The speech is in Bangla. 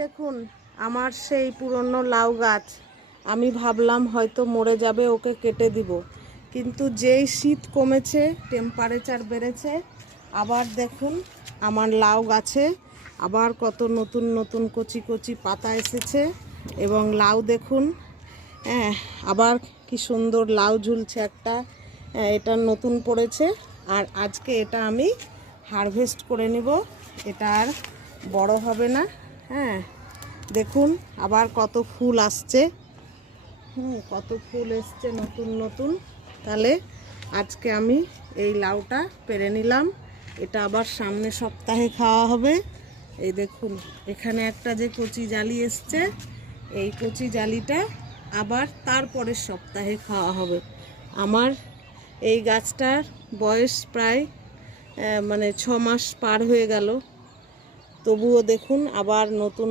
দেখুন আমার সেই পুরনো লাউ গাছ, আমি ভাবলাম হয়তো মরে যাবে, ওকে কেটে দিব, কিন্তু যেই শীত কমেছে, টেম্পারেচার বেড়েছে, আবার দেখুন আমার লাউ গাছে আবার কত নতুন নতুন কচি কচি পাতা এসেছে। এবং লাউ দেখুন, হ্যাঁ, আবার কি সুন্দর লাউ ঝুলছে একটা, এটা নতুন পড়েছে। আর আজকে এটা আমি হারভেস্ট করে নিব, এটা আর বড় হবে না। হ্যাঁ, দেখুন আবার কত ফুল আসছে, কত ফুল এসছে নতুন নতুন। তাহলে আজকে আমি এই লাউটা পেরে নিলাম, এটা আবার সামনে সপ্তাহে খাওয়া হবে। এই দেখুন এখানে একটা যে কচি জালি এসছে, এই কচি জালিটা আবার তারপরের সপ্তাহে খাওয়া হবে। আমার এই গাছটার বয়স প্রায় 6 মাস পার হয়ে গেল, তবুও দেখুন আবার নতুন